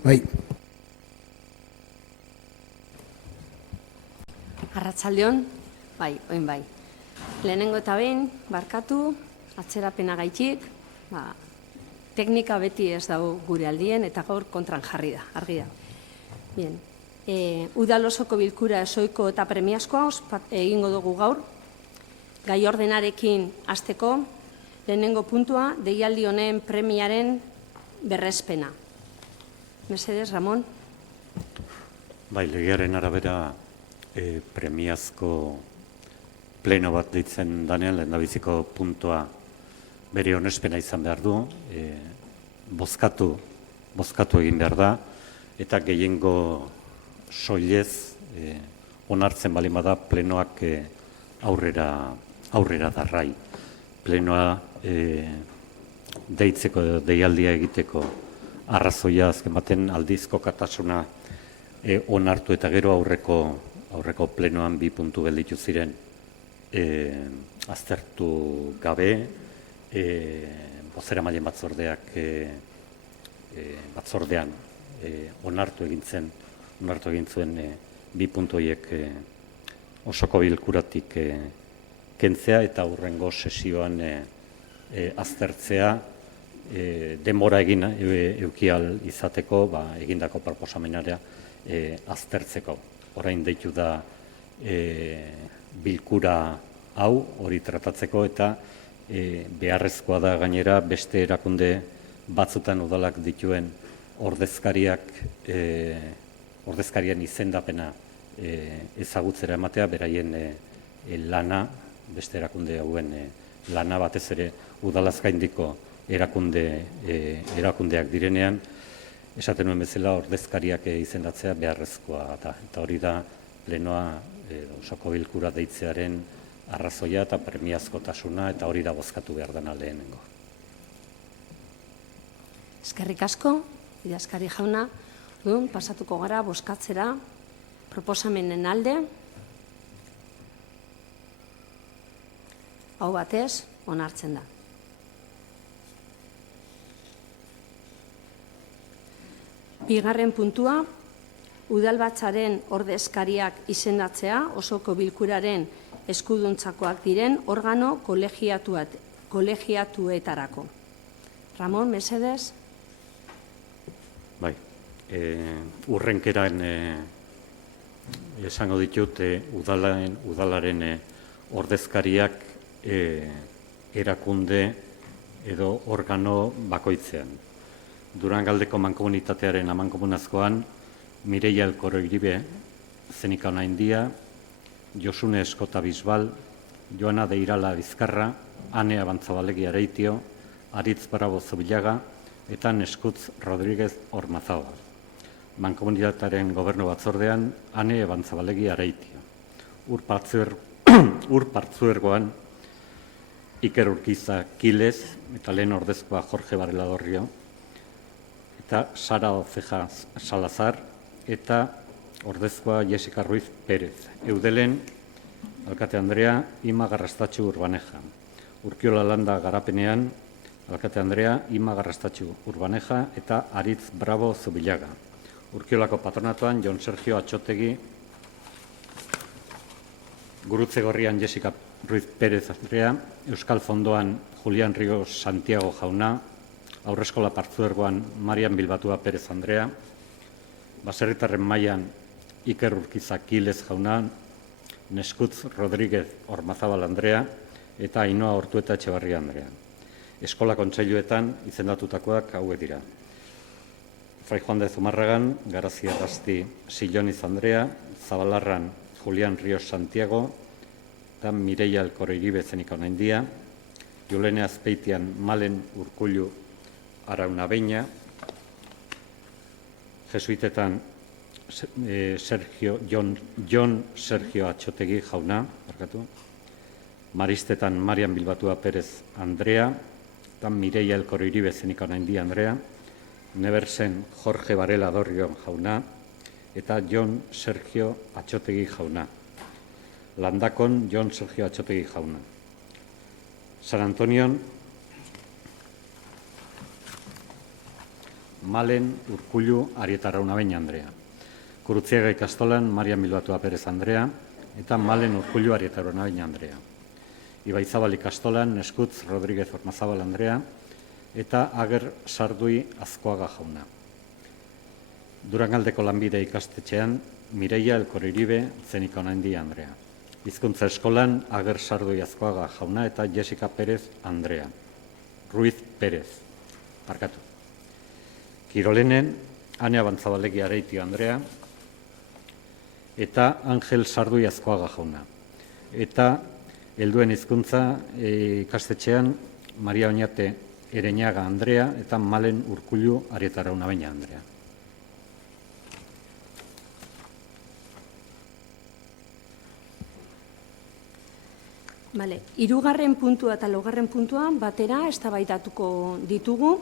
Bai. Arratsaldeon, bai, oin bai. Lehenengo eta behin, barkatu, atzerapena gaitik, teknika beti ez dago gure aldien eta gaur kontran jarri da, argi da. Bien, udal osoko bilkura ezoiko eta premiazkoa egingo dugu gaur, gai ordenarekin hasteko, lehenengo puntua, deialdi honen premiaren berrespena. Mesedez, Ramon? Bai, legearen arabera premiazko pleno bat deitzen danean, lehendabiziko puntua bere onespena izan behar du, bozkatu egin behar da, eta gehiengo soilez onartzen baldin bada plenoak aurrera darrai. Plenoa deitzeko edo deialdia egiteko arrazoia azken baten aldizko katasuna onartu eta gero aurreko plenoan 2 puntu gelditu ziren aztertu gabe, bozeramaileen batzordean onartu egin zuen 2 puntu horiek osoko bilkuratik kentzea eta hurrengo sesioan aztertzea denbora egin eukial izateko egindako proposamenarea aztertzeko. Orain deitu da bilkura hau hori tratatzeko eta beharrezkoa da gainera beste erakunde batzutan udalak dituen ordezkarien izendapena ezagutzera ematea, beraien lana, beste erakunde hauen lana batez ere udalaz gaindiko erakundeak direnean, esaten nuen bezala ordezkariak izendatzea beharrezkoa da. Eta hori da plenoa osoko bilkura deitzearen arrazoia eta premiazkotasuna, eta hori da bozkatu behar dena lehenengo. Eskerrik asko, idazkari jauna, pasatuko gara bozkatzera proposamenen alde. Hau batez, onartzen da. Bigarren puntua, udalbatzaren ordezkariak izendatzea osoko bilkuraren eskuduntzakoak diren organo kolegiatuetarako. Ramon, mesedez? Bai, urrenkeran esango ditut udalaren ordezkariak erakunde edo organo bakoitzean. Durangaldeko mankomunitatearen amankomunazkoan Mireia Elkoro Iribe, Zenika Onaindia, Josune Eskota Bisbal, Joana de Irala Bizkarra, Ane Abantzabalegi Areitio, Aritz Bravo Zubilaga eta Neskutz Rodríguez Ormazabal. Mankomunitatearen gobernu batzordean Ane Abantzabalegi Areitio. Ur partzuergoan Iker Urquiza Kilez eta lehen ordezkoa Jorge Varela Dorrio, eta Sara Oceja Salazar eta ordezkoa Jessica Ruiz Pérez. Eudelen, alkate Andrea, Ima Garrastatxu Urbaneja. Urkiola Landa Garapenean, alkate Andrea, Ima Garrastatxu Urbaneja eta Aritz Bravo Zubilaga. Urkiolako patronatuan, Jon Sergio Atxotegi, Gurutze Gorrian Jessica Ruiz Pérez Andrea, Euskal Fondoan Julián Ríos Santiago Jauna, Aurreskola Partzuergoan Marian Bilbatua Pérez Andrea, Baserritarren mailan Iker Urquiza Kilez Jauna, Neskutz Rodríguez Ormazabal Andrea eta Ainhoa Ortueta Etxebarria Andrea. Eskola kontseiluetan izendatutakoak hauek dira. Fray Juan de Zumarragan, Garazia Rasti Silloniz Andrea, Zabalarran Julián Ríos Santiago, eta Mireia Elkoro Iribe Zenika Onaindia, Julene Azpeitian Malen Urkullu Araunabeña, Jesuitetan Jon Sergio Atxotegi Jauna, Maristetan Marian Bilbatua Pérez Andrea, eta Mireia Elkoro Iribe Zenika Onaindia Andrea, Nebersen Jorge Varela Dorrio Jauna, eta Jon Sergio Atxotegi Jauna. Landakon Jon Sergio Atxotegi Jauna. San Antonion Malen Urkullu Arieta-Araunabeña Andrea. Gurutziaga ikastolan Marian Bilbatua Perez Andrea eta Malen Urkullu Arieta-Araunabeña Andrea. Ibaizabal ikastolan Eskutz Rodríguez Ormazabal Andrea eta Ager Sardui Azkoaga jauna. Durangaldeko lanbide ikastetxean Mireia Elkoriribe Zenikaonaindi Andrea. Hizkuntza eskolan Ager Sardui Azkoaga jauna eta Jessica Pérez Andrea. Ruiz Pérez. Barkatu. Kirolenen Ane Abantzabalegi Areitio Andrea eta Angel Sardui Azkoaga jauna. Eta helduen hizkuntza ikastetxean Maria Oñate Ereñaga Andrea eta Malen Urkullu Arieta-Araunabeña Andrea. Bale, 3. puntua eta 4. puntua batera eztabaidatuko ditugu,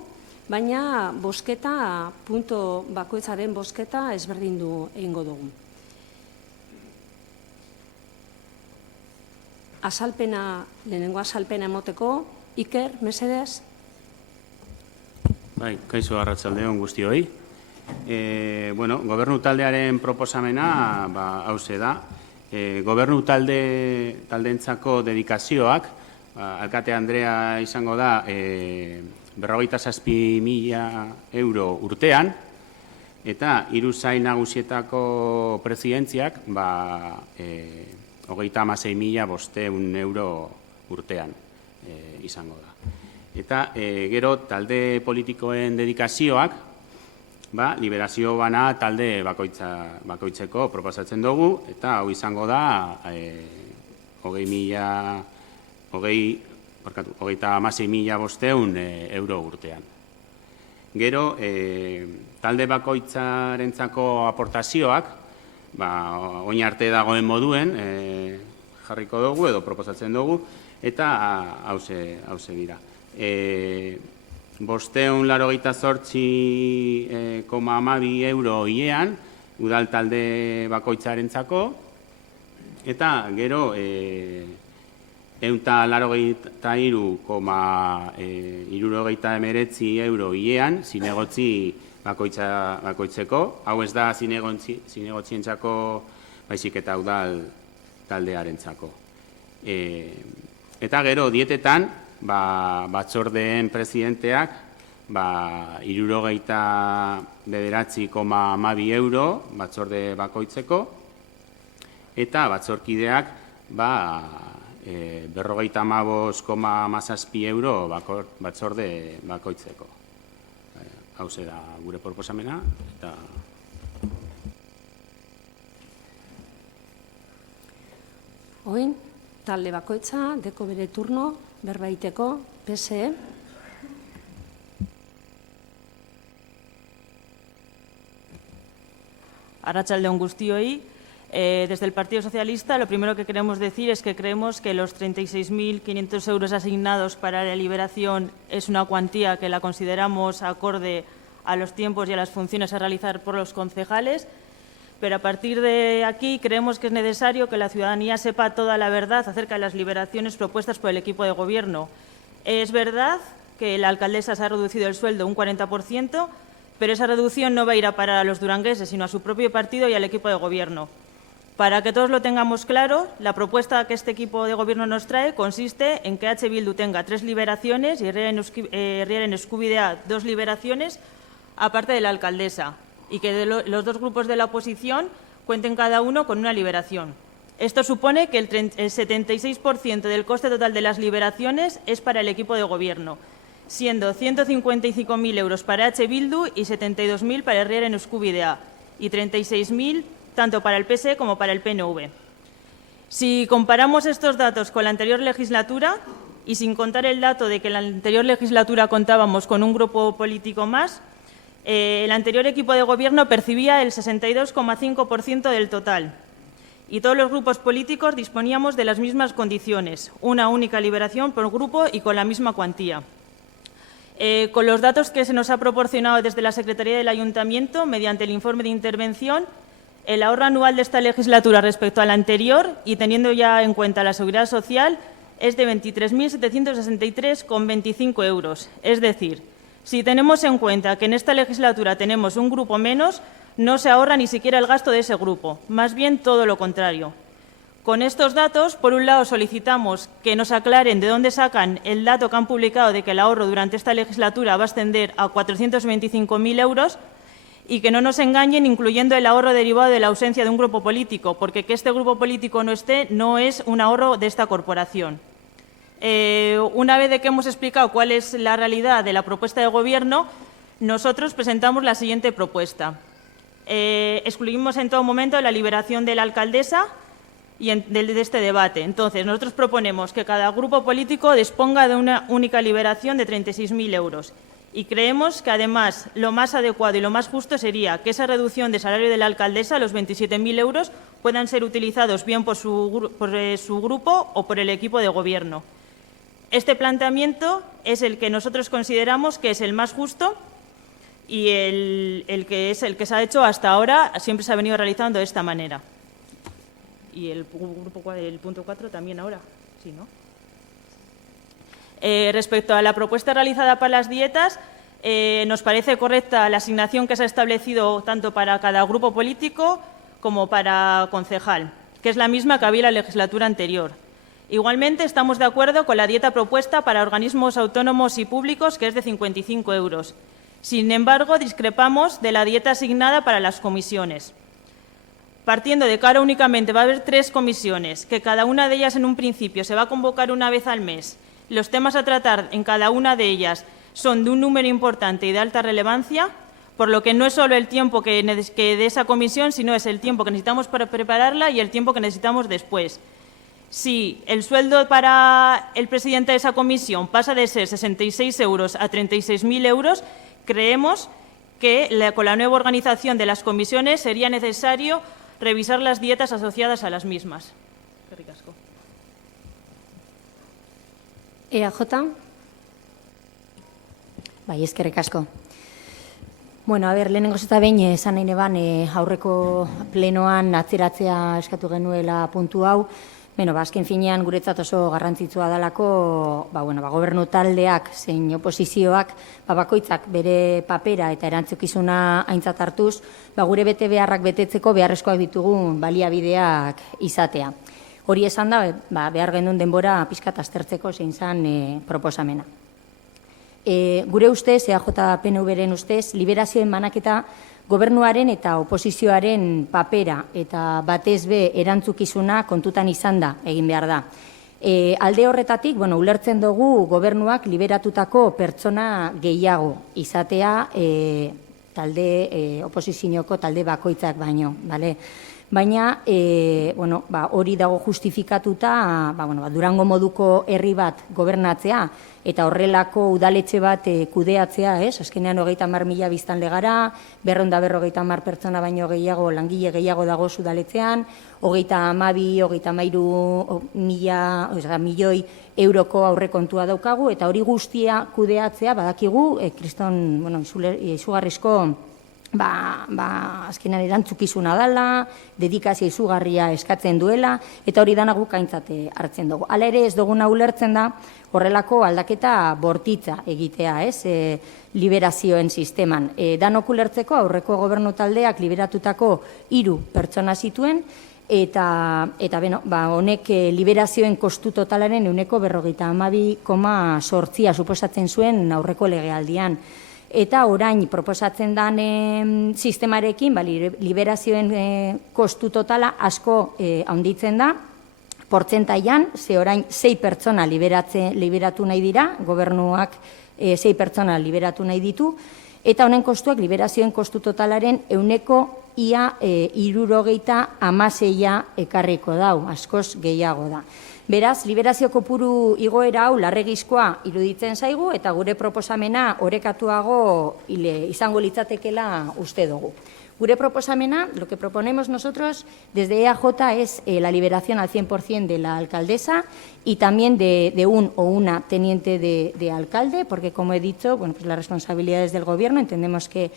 baina bozketa, punto bakoitzaren bozketa ezberdindu egingo dugu. Lehenengo azalpena emoteko, Iker, mesedez? Bai, kaixo arratsaldeon guztioi. Gobernu taldearen proposamena hauxe da. Gobernu taldeentzako dedikazioak, alkate Andrea izango da 57.000 euro urtean, eta 3 sail nagusietako presidentziak 36.500 euro urtean izango da. Eta gero talde politikoen dedikazioak, liberazio bana talde bakoitzeko proposatzen dugu, eta hau izango da 36.500 euro urtean. Gero, talde bakoitzarentzako aportazioak, oin arte dagoen moduen jarriko dugu edo proposatzen dugu, eta hauze dira. 588,12 euro hiean, udal talde bakoitzarentzako, eta gero 183,69 euro hiean, zinegotzi bakoitzeko, hau ez da zinegotzientzako baizik eta udal taldearentzako. Eta gero dietetan, batzordeen presidenteak 69,12 euro batzorde bakoitzeko, eta batzorkideak 55,17 euro batzorde bakoitzeko. Hau da gure proposamena. Oin, talde bakoitza, deko bere turno, berbaiteko, PSE. Arratsaldeon guztioi. Desde el Partido Socialista, lo primero que queremos decir es que creemos que los 36.500 euros asignados para la liberación es una cuantía que la consideramos acorde a los tiempos y a las funciones a realizar por los concejales, pero a partir de aquí creemos que es necesario que la ciudadanía sepa toda la verdad acerca de las liberaciones propuestas por el equipo de gobierno. Es verdad que la alcaldesa se ha reducido el sueldo un 40%, pero esa reducción no va a ir a parar a los durangueses, sino a su propio partido y al equipo de gobierno. Para que todos lo tengamos claro, la propuesta que este equipo de gobierno nos trae consiste en que H. Bildu tenga 3 liberaciones y Herriaren Eskubidea 2 liberaciones, aparte de la alcaldesa, y que los 2 grupos de la oposición cuenten cada uno con una liberación. Esto supone que el 76% del coste total de las liberaciones es para el equipo de gobierno, siendo 155.000 euros para H. Bildu y 72.000 para Herriaren Eskubidea y 36.000 tanto para el PSE como para el PNV. Si comparamos estos datos con la anterior legislatura, y sin contar el dato de que en la anterior legislatura contábamos con un grupo político más, el anterior equipo de gobierno percibía el 62,5% del total. Y todos los grupos políticos disponíamos de las mismas condiciones, una única liberación por grupo y con la misma cuantía. Con los datos que se nos ha proporcionado desde la Secretaría del Ayuntamiento, mediante el informe de intervención, el ahorro anual de esta legislatura respecto a la anterior, y teniendo ya en cuenta la Seguridad Social, es de 23.763,25 euros. Es decir, Si tenemos en cuenta que en esta legislatura tenemos un grupo menos, no se ahorra ni siquiera el gasto de ese grupo, más bien todo lo contrario. Con estos datos, por un lado, solicitamos que nos aclaren de dónde sacan el dato que han publicado de que el ahorro durante esta legislatura va a ascender a 425.000 euros y que no nos engañen incluyendo el ahorro derivado de la ausencia de un grupo político, porque que este grupo político no esté no es un ahorro de esta corporación. Una vez de que hemos explicado cuál es la realidad de la propuesta de Gobierno, nosotros presentamos la siguiente propuesta. Excluimos en todo momento la liberación de la alcaldesa y de este debate. Entonces, nosotros proponemos que cada grupo político disponga de una única liberación de 36.000 euros. Y creemos que, además, lo más adecuado y lo más justo sería que esa reducción de salario de la alcaldesa, los 27.000 euros, puedan ser utilizados bien por su grupo o por el equipo de Gobierno. Este planteamiento es el que nosotros consideramos que es el más justo y el que se ha hecho hasta ahora, siempre se ha venido realizando de esta manera. Y el punto 4 también ahora, sí, ¿no? Respecto a la propuesta realizada para las dietas, nos parece correcta la asignación que se ha establecido tanto para cada grupo político como para concejal, que es la misma que había en la legislatura anterior. Igualmente, estamos de acuerdo con la dieta propuesta para organismos autónomos y públicos, que es de 55 euros. Sin embargo, discrepamos de la dieta asignada para las comisiones. Partiendo de que ahora únicamente va a haber 3 comisiones, que cada una de ellas en un principio se va a convocar una vez al mes. Los temas a tratar en cada una de ellas son de un número importante y de alta relevancia, por lo que no es solo el tiempo que de esa comisión, sino es el tiempo que necesitamos para prepararla y el tiempo que necesitamos después. Si el sueldo para el presidente de esa comisión pasa de ser 66 euros a 36.000 euros, creemos que con la nueva organización de las comisiones sería necesario revisar las dietas asociadas a las mismas. Qué ricasco. EAJ. Bai, eskerrik asko. Bueno, lehenengoz eta behin esan nahi neban aurreko plenoan atzeratzea eskatu genuela puntu hau. Azken finean guretzat oso garrantzitsua dalako, gobernu taldeak zein oposizioak bakoitzak bere papera eta erantzukizuna aintzat hartuz, gure bete beharrak betetzeko beharrezkoak ditugun baliabideak izatea. Hori esan da, behar genuen denbora pixkat aztertzeko zein zan proposamena. Gure ustez, EAJ-PNV-ren ustez, liberazioen banaketa gobernuaren eta oposizioaren papera eta batez be erantzukizuna kontutan izan da, egin behar da. Alde horretatik, ulertzen dugu gobernuak liberatutako pertsona gehiago izatea oposizioko talde bakoitzak baino. Baina hori dago justifikatuta Durango moduko herri bat gobernatzea eta horrelako udaletxe bat kudeatzea, azkenean 30.000 biztanle gara, 250 pertsona baino gehiago, langile gehiago dago udaletxean, 32-33 milioi euroko aurrekontua daukagu eta hori guztia kudeatzea badakigu kriston izugarrizko azkenean erantzukizuna dela, dedikazio izugarria eskatzen duela, eta hori dana guk aintzat hartzen dugu. Hala ere ez duguna ulertzen da, horrelako aldaketa bortitza egitea, liberazioen sisteman. Danok ulertzeko aurreko gobernu taldeak liberatutako 3 pertsona zituen, eta honek liberazioen kostu totalaren 42,8% suposatzen zuen aurreko legealdian. Eta orain proposatzen den sistemarekin liberazioen kostu totala asko handitzen da, portzentaian, ze orain 6 pertsona liberatu nahi dira, gobernuak 6 pertsona liberatu nahi ditu, eta honen kostuak liberazioen kostu totalaren ia 76 ekarriko dau, askoz gehiago da. Beraz, liberazio kopuru igoera hau larregizkoa iruditzen zaigu eta gure proposamena orekatuago izango litzatekela uste dugu. Gure proposamena, lo que proponemos nosotros desde EAJ es la liberación al 100% de la alcaldesa y también de un o una teniente de alcalde, porque como he dicho, las responsabilidades del Gobierno entendemos que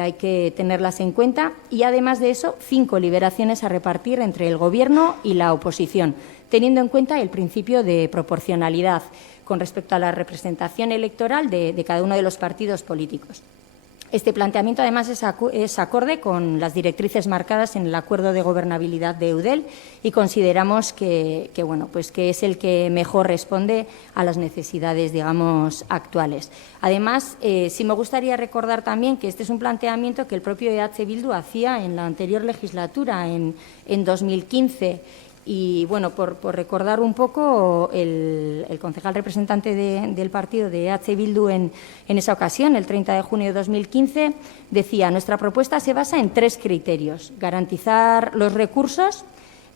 hay que tenerlas en cuenta y además de eso, 5 liberaciones a repartir entre el Gobierno y la oposición. teniendo en cuenta el principio de proporcionalidad con respecto a la representación electoral de cada uno de los partidos políticos. Este planteamiento, además, es acorde con las directrices marcadas en el Acuerdo de Gobernabilidad de Eudel y consideramos que es el que mejor responde a las necesidades, digamos, actuales. Además, sí me gustaría recordar también que este es un planteamiento que el propio EH Bildu hacía en la anterior legislatura, en 2015. Y, bueno, por recordar un poco, el concejal representante del partido de EH Bildu en esa ocasión, el 30 de junio de 2015, decía: nuestra propuesta se basa en 3 criterios. Garantizar los recursos,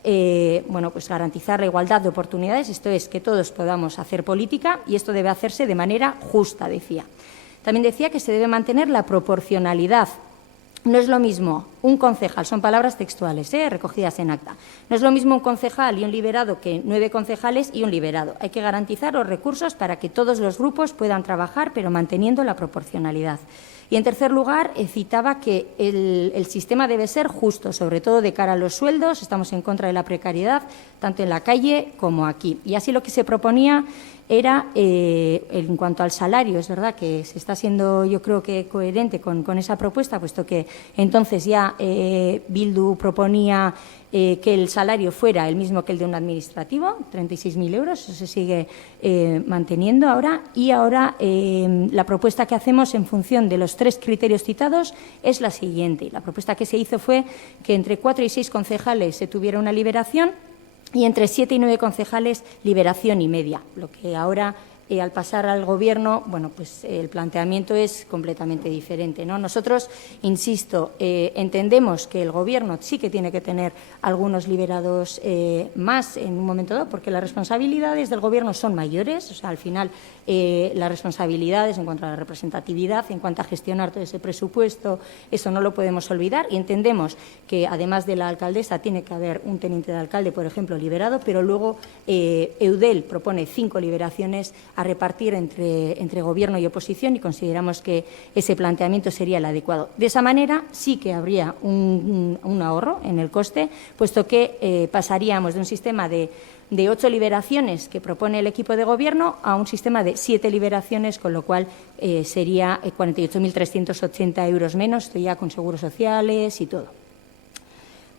garantizar la igualdad de oportunidades, esto es, que todos podamos hacer política, y esto debe hacerse de manera justa, decía. También decía que se debe mantener la proporcionalidad. No es lo mismo un concejal, son palabras textuales, recogidas en acta. No es lo mismo un concejal y un liberado que 9 concejales y un liberado. Hay que garantizar los recursos para que todos los grupos puedan trabajar, pero manteniendo la proporcionalidad. Y, en tercer lugar, citaba que el sistema debe ser justo, sobre todo de cara a los sueldos. Estamos en contra de la precariedad, tanto en la calle como aquí. Y así lo que se proponía era, en cuanto al salario, es verdad que se está siendo, yo creo que, coherente con esa propuesta, puesto que entonces ya Bildu proponía que el salario fuera el mismo que el de un administrativo, 36.000 euros, eso se sigue manteniendo ahora. Y ahora la propuesta que hacemos en función de los 3 criterios citados es la siguiente. Y la propuesta que se hizo fue que entre 4 y 6 concejales se tuviera una liberación y entre 7 y 9 concejales liberación y media. Lo que ahora, al pasar al Gobierno, el planteamiento es completamente diferente, ¿no? Nosotros, insisto, entendemos que el Gobierno sí que tiene que tener algunos liberados más en un momento dado, porque las responsabilidades del Gobierno son mayores. O sea, al final, las responsabilidades en cuanto a la representatividad, en cuanto a gestionar todo ese presupuesto, eso no lo podemos olvidar, y entendemos que, además de la alcaldesa, tiene que haber un teniente de alcalde, por ejemplo, liberado, pero luego Eudel propone 5 liberaciones a repartir entre Gobierno y oposición, y consideramos que ese planteamiento sería el adecuado. De esa manera sí que habría un ahorro en el coste, puesto que pasaríamos de un sistema de 8 liberaciones que propone el equipo de Gobierno a un sistema de 7 liberaciones, con lo cual sería 48.380 euros menos, esto ya con seguros sociales y todo.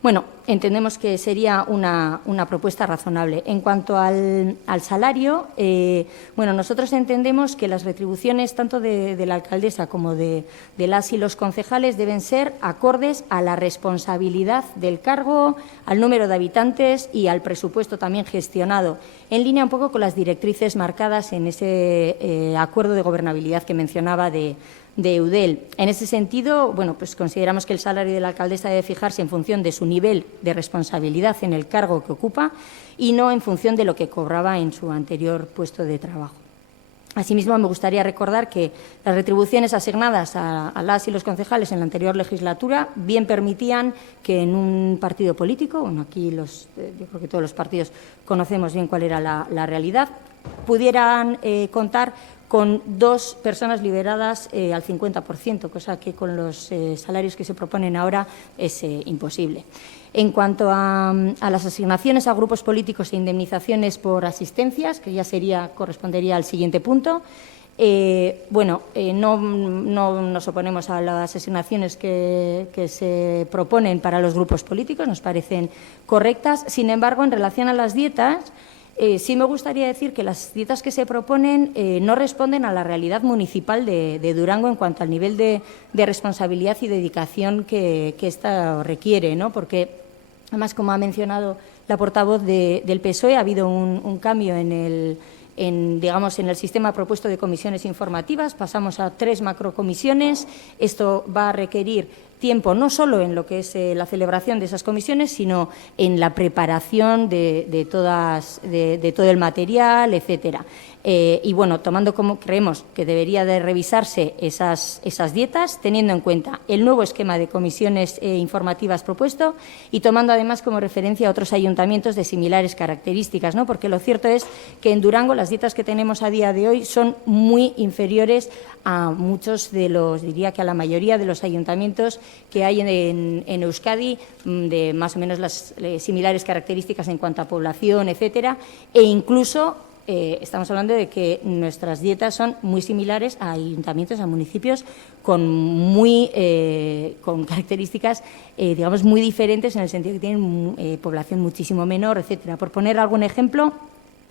Bueno, entendemos que sería una propuesta razonable. En cuanto al salario, nosotros entendemos que las retribuciones tanto de la alcaldesa como de las y los concejales deben ser acordes a la responsabilidad del cargo, al número de habitantes y al presupuesto también gestionado, en línea un poco con las directrices marcadas en ese acuerdo de gobernabilidad que mencionaba de Eudel. En ese sentido, consideramos que el salario de la alcaldesa debe fijarse en función de su nivel de responsabilidad en el cargo que ocupa y no en función de lo que cobraba en su anterior puesto de trabajo. Asimismo, me gustaría recordar que las retribuciones asignadas a las y los concejales en la anterior legislatura bien permitían que en un partido político, aquí yo creo que todos los partidos conocemos bien cuál era la realidad, pudieran contar con 2 personas liberadas al 50%, cosa que con los salarios que se proponen ahora es imposible. En cuanto a las asignaciones a grupos políticos e indemnizaciones por asistencias, que ya correspondería al siguiente punto, no nos oponemos a las asignaciones que se proponen para los grupos políticos, nos parecen correctas. Sin embargo, en relación a las dietas, sí me gustaría decir que las dietas que se proponen no responden a la realidad municipal de Durango en cuanto al nivel de responsabilidad y dedicación que esta requiere, ¿no? Porque, además, como ha mencionado la portavoz del PSOE, ha habido un cambio en el sistema propuesto de comisiones informativas. Pasamos a 3 macrocomisiones. Esto va a requerir tiempo no solo en lo que es la celebración de esas comisiones, sino en la preparación de todo el material, etcétera. Tomando como creemos que debería de revisarse esas dietas, teniendo en cuenta el nuevo esquema de comisiones informativas propuesto y tomando además como referencia a otros ayuntamientos de similares características, ¿no? Porque lo cierto es que en Durango las dietas que tenemos a día de hoy son muy inferiores a muchos diría que a la mayoría de los ayuntamientos que hay en Euskadi, de más o menos las similares características en cuanto a población, etcétera, e incluso estamos hablando de que nuestras dietas son muy similares a ayuntamientos, a municipios con características, digamos, muy diferentes en el sentido que tienen población muchísimo menor, etcétera. Por poner algún ejemplo,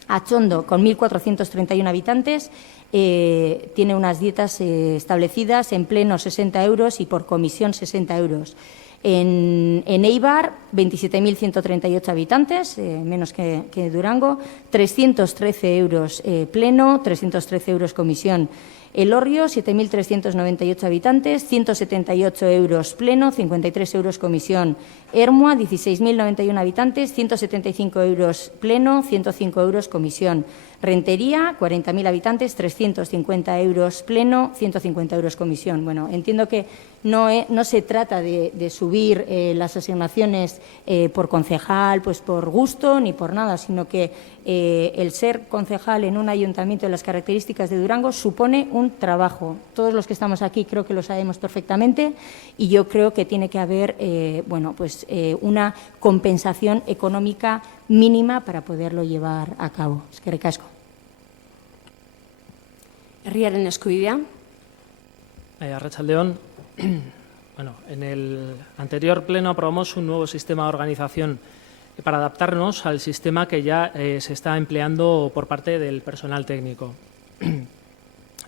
Atxondo, con 1.431 habitantes, tiene unas dietas establecidas en pleno 60 euros y por comisión 60 euros. En Eibar, 27.138 habitantes, menos que Durango, 313 euros pleno, 313 euros comisión. Elorrio, 7.398 habitantes, 178 euros pleno, 53 euros comisión. Ermua, 16.091 habitantes, 175 euros pleno, 105 euros comisión. Rentería, 40.000 habitantes, 350 euros pleno, 150 euros comisión. Bueno, entiendo que no se trata de subir las asignaciones por concejal, pues por gusto ni por nada, sino que el ser concejal en un ayuntamiento de las características de Durango supone un trabajo. Todos los que estamos aquí creo que lo sabemos perfectamente y yo creo que tiene que haber una compensación económica mínima para poderlo llevar a cabo. Eskerrik asko. Herriaren eskubidea. Arratsaldeon. Bueno, en el anterior pleno aprobamos un nuevo sistema de organización para adaptarnos al sistema que ya se está empleando por parte del personal técnico.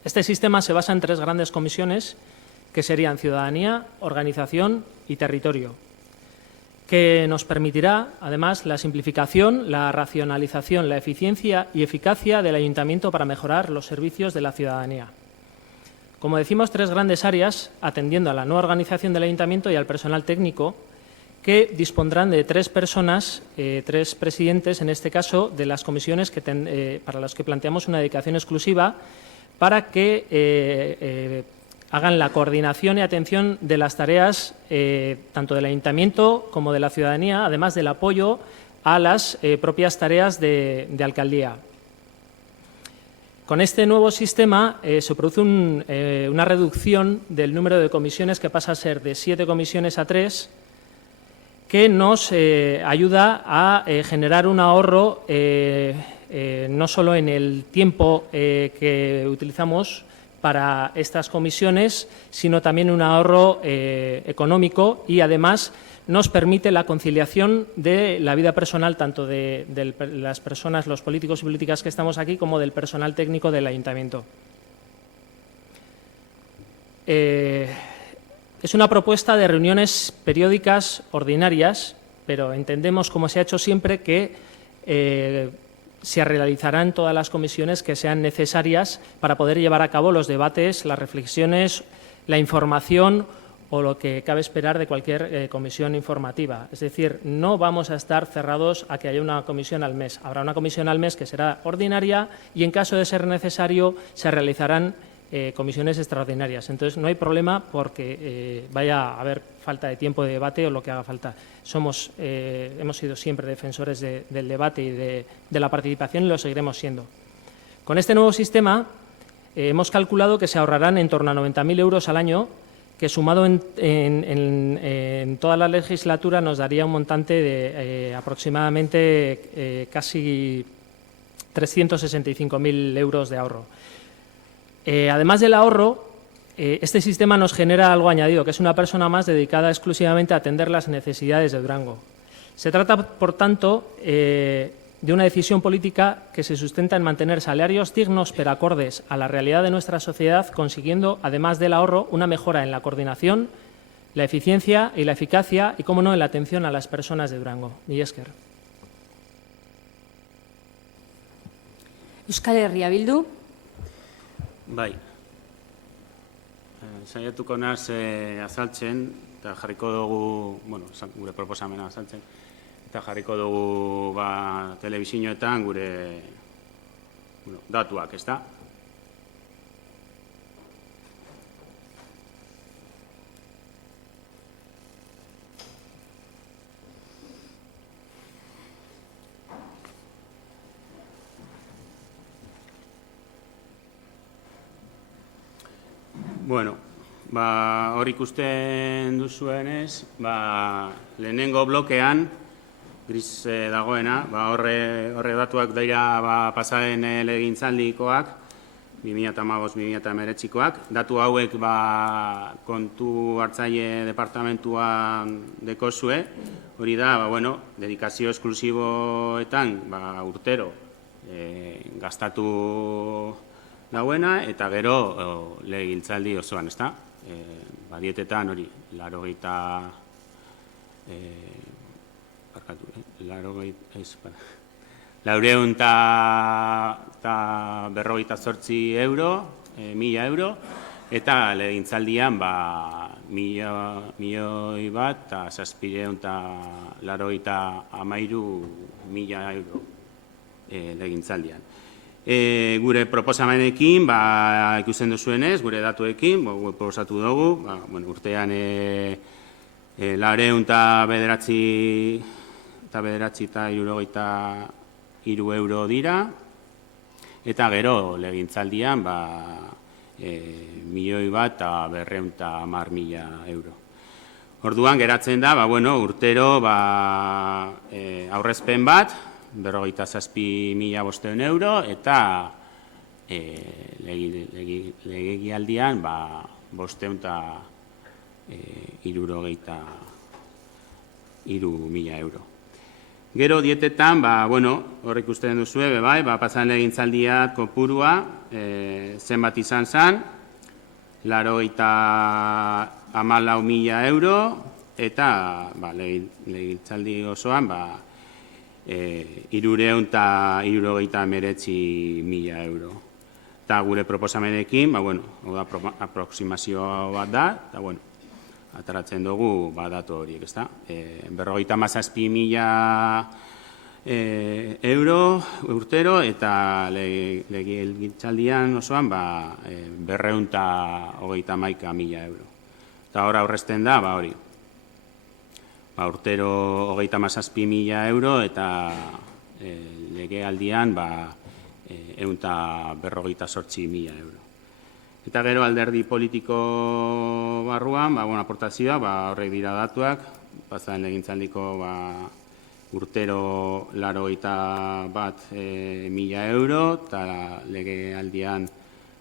Este sistema se basa en 3 grandes comisiones que serían ciudadanía, organización y territorio, que nos permitirá, además, la simplificación, la racionalización, la eficiencia y eficacia del ayuntamiento para mejorar los servicios de la ciudadanía. Como decimos, 3 grandes áreas atendiendo a la nueva organización del ayuntamiento y al personal técnico, que dispondrán de 3 personas, 3 presidentes, en este caso, de las comisiones para las que planteamos una dedicación exclusiva para que hagan la coordinación y atención de las tareas tanto del ayuntamiento como de la ciudadanía, además del apoyo a las propias tareas de alcaldía. Con este nuevo sistema se produce una reducción del número de comisiones que pasa a ser de 7 comisiones a 3, que nos ayuda a generar un ahorro no solo en el tiempo que utilizamos para estas comisiones, sino también un ahorro económico y, además, nos permite la conciliación de la vida personal tanto de las personas, los políticos y políticas que estamos aquí, como del personal técnico del ayuntamiento. Es una propuesta de reuniones periódicas ordinarias, pero entendemos, como se ha hecho siempre, que se realizarán todas las comisiones que sean necesarias para poder llevar a cabo los debates, las reflexiones, la información o lo que cabe esperar de cualquier comisión informativa. Es decir, no vamos a estar cerrados a que haya una comisión al mes. Habrá una comisión al mes que será ordinaria y, en caso de ser necesario, se realizarán comisiones extraordinarias. Entonces, no hay problema porque vaya a haber falta de tiempo de debate o lo que haga falta. Hemos sido siempre defensores del debate y de la participación y lo seguiremos siendo. Con este nuevo sistema hemos calculado que se ahorrarán en torno a 90.000 euros al año, que sumado en toda la legislatura nos daría un montante de aproximadamente casi 365.000 euros de ahorro. Además del ahorro, este sistema nos genera algo añadido, que es una persona más dedicada exclusivamente a atender las necesidades de Durango. Se trata, por tanto, de una decisión política que se sustenta en mantener salarios dignos pero acordes a la realidad de nuestra sociedad, consiguiendo, además del ahorro, una mejora en la coordinación, la eficiencia y la eficacia y, cómo no, en la atención a las personas de Durango. Mila esker. Euskal Herria Bildu. Bai. Saiatuko naz azaltzen, eta jarriko dugu, gure proposamena azaltzen, eta jarriko dugu telebizioetan gure datuak, ezta? Bueno, hor ikusten duzuenez, lehenengo blokean, gris dagoena, horre datuak daira pasaren legegintzaldikoak, 2015-2019koak. Datu hauek kontu hartzaile departamentuan dekozue, hori da, dedikazio esklusiboetan urtero gastatu dauena, eta gero legegintzaldi osoan, ez da? Dietetan hori, 458 euro, 1.000 euro, eta legegintzaldian 1.783.000 euro legegintzaldian. Gure proposamenekin, ikusten duzuenez, gure datuekin, proposatu dugu, urtean 473 euro dira, eta gero legegintzaldian 1.210.000 euro. Orduan geratzen da, urtero aurrezpen bat, 57.500 euro, eta legegialdian 573.000 euro. Gero dietetan, hor ikusten duzue, pasan legegintzaldia kopurua, zenbat izan zen, 94.000 euro, eta legegintzaldi osoan 379.000 euro. Eta gure proposamenekin, aproksimazio bat da, eta ataratzen dugu datu horiek, ez da? 57.000 euro urtero, eta legegintzaldian osoan 231.000 euro. Eta hor aurrezten da, hori, urtero 37.000 euro, eta legealdian 158.000 euro. Eta gero alderdi politiko barruan, aportazioa, horrek dira datuak, pasaren legegintzaldiko urtero 81.000 euro, eta legealdian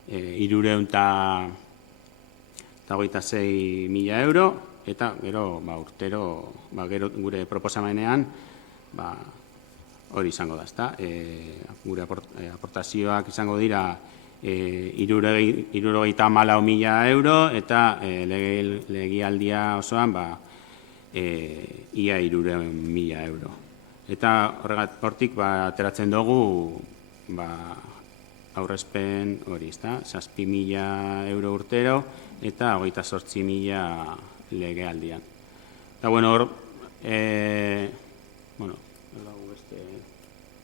326.000 euro, eta gero urtero, gure proposamenean, hori izango da, ezta? Gure aportazioak izango dira 334.000 euro, eta legealdia osoan ia 300.000 euro. Eta hortik ateratzen dugu aurrezpen hori, ezta? 6.000 euro urtero, eta 28.000 legealdian. Eta hor,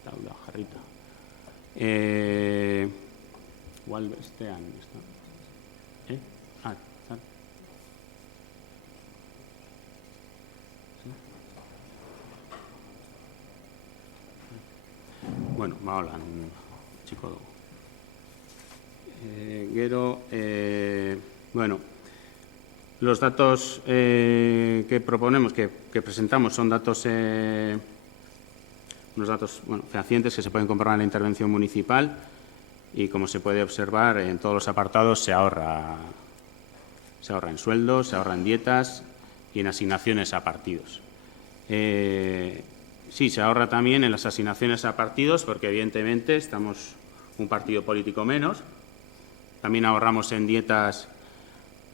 taula jarrita. Igual bestean, ez da? Zan? Hola, txiko dugu. Gero, los datos que proponemos, que presentamos, son datos, unos datos fehacientes que se pueden comprobar en la intervención municipal, y como se puede observar, en todos los apartados se ahorra en sueldos, se ahorra en dietas y en asignaciones a partidos. Sí, se ahorra también en las asignaciones a partidos, porque evidentemente estamos un partido político menos. También ahorramos en dietas,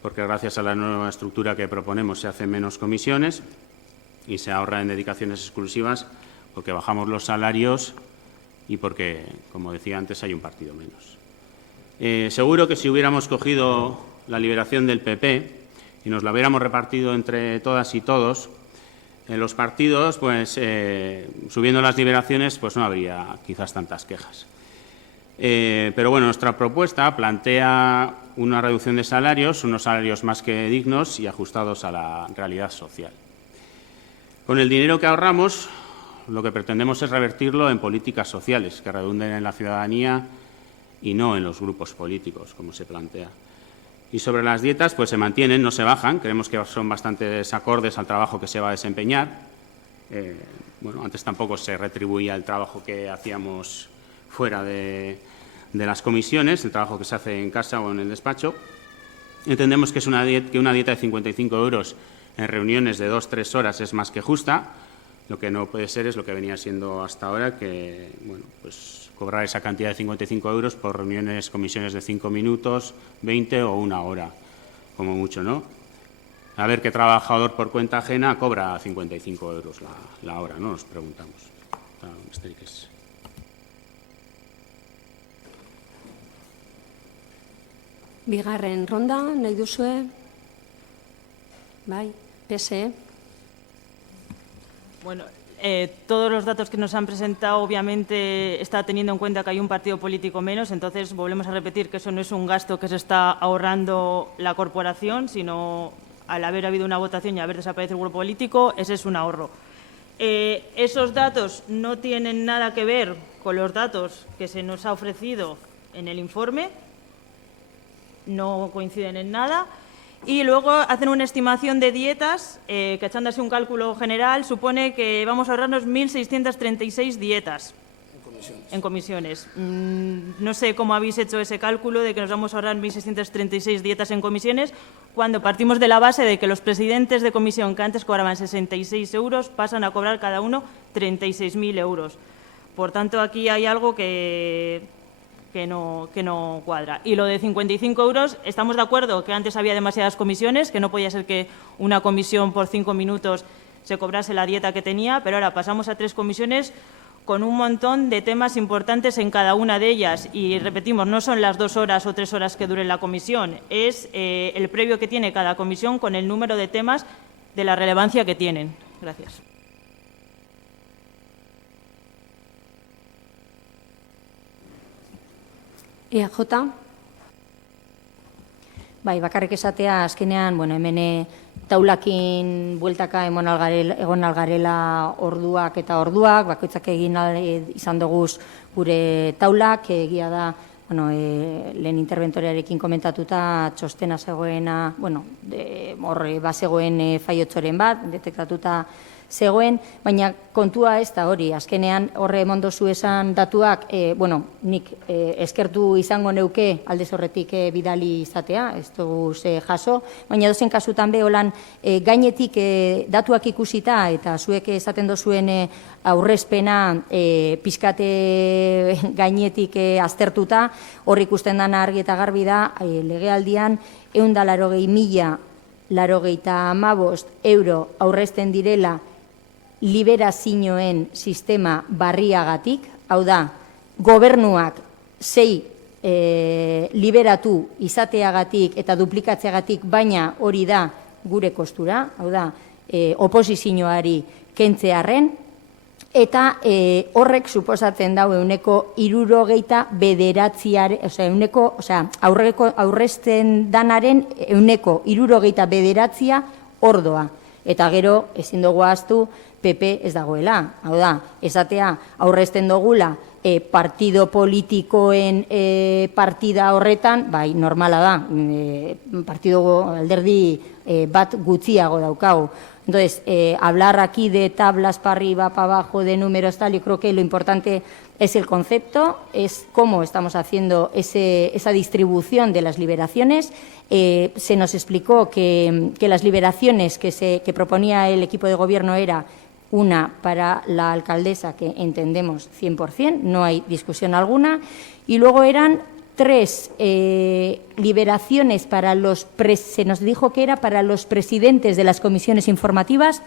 porque gracias a la nueva estructura que proponemos se hacen menos comisiones, y se ahorra en dedicaciones exclusivas, porque bajamos los salarios y porque, como decía antes, hay un partido menos. Seguro que si hubiéramos cogido la liberación del PP y nos la hubiéramos repartido entre todas y todos, en los partidos, subiendo las liberaciones, no habría quizás tantas quejas. Pero nuestra propuesta plantea una reducción de salarios, unos salarios más que dignos y ajustados a la realidad social. Con el dinero que ahorramos, lo que pretendemos es revertirlo en políticas sociales que redunden en la ciudadanía y no en los grupos políticos, como se plantea. Y sobre las dietas, pues se mantienen, no se bajan. Creemos que son bastante acordes al trabajo que se va a desempeñar. Bueno, antes tampoco se retribuía el trabajo que hacíamos fuera de las comisiones, el trabajo que se hace en casa o en el despacho. Entendemos que una dieta de 55 euros en reuniones de 2-3 horas es más que justa. Lo que no puede ser es lo que venía siendo hasta ahora, que bueno, pues cobrar esa cantidad de 55 euros por reuniones, comisiones de 5 minutos, 20 o 1 hora, como mucho, ¿no? A ver qué trabajador por cuenta ajena cobra 55 euros la hora, ¿no? Nos preguntamos. Bigarren ronda, nahi duzue? Bai, PSE. Bueno, todos los datos que nos han presentado obviamente está teniendo en cuenta que hay un partido político menos, entonces volvemos a repetir que eso no es un gasto que se está ahorrando la corporación, sino al haber habido una votación y haber desaparecido el grupo político, ese es un ahorro. Esos datos no tienen nada que ver con los datos que se nos ha ofrecido en el informe, no coinciden en nada. Y luego hacen una estimación de dietas, que echándose un cálculo general, supone que vamos a ahorrarnos 1.636 dietas en comisiones. No sé cómo habéis hecho ese cálculo de que nos vamos a ahorrar 1.636 dietas en comisiones, cuando partimos de la base de que los presidentes de comisión que antes cobraban 66 euros pasan a cobrar cada uno 36.000 euros. Por tanto, aquí hay algo que no cuadra. Y lo de 55 euros, estamos de acuerdo que antes había demasiadas comisiones, que no podía ser que una comisión por 5 minutos se cobrase la dieta que tenía, pero ahora pasamos a 3 comisiones con un montón de temas importantes en cada una de ellas. Y repetimos, no son las 2 horas o 3 horas que dure la comisión, es el previo que tiene cada comisión con el número de temas de la relevancia que tienen. Gracias. EAJ. Bai, bakarrik esatea, azkenean, bueno, hemen taulakin bueltaka egon algarela orduak eta orduak, bakoitzak egin izan duguz gure taulak, egia da, bueno, lehen interventorearekin komentatuta txostena zegoena, bueno, horre bazegoen faiotzoren bat, detektatuta zegoen, baina kontua ez da hori, azkenean horre emondozu esan datuak, bueno, nik eskertu izango neuke aldez horretik bidali izatea, ez dugu jaso, baina dozen kasutan beholan gainetik datuak ikusita eta zuek esaten dozuen aurrezpena pizkate gainetik aztertuta, hor ikusten dana argi eta garbi da, legealdian 180.085 euro aurrezten direla liberazioen sistema barriagatik, hau da, gobernuak 6 liberatu izateagatik eta duplikatzeagatik, baina hori da gure kostura, hau da, oposizioari kentzearren, eta horrek suposatzen dau euneko 69, aurrezten danaren euneko 69 ordoa. Eta gero, ezin dugu ahaztu, PP ez dagoela. Hau da, esatea aurrezten dugula partido politikoen partida horretan, bai, normala da, partido alderdi bat gutxiago daukagu. Entonces, hablar aquí de tablas para arriba, para abajo, de números tal, yo creo que lo importante es el concepto, es cómo estamos haciendo esa distribución de las liberaciones. Se nos explicó que las liberaciones que proponía el equipo de gobierno era una para la alcaldesa, que entendemos 100%, no hay discusión alguna, y luego eran 3 liberaciones para se nos dijo que era para los presidentes de las comisiones informativas.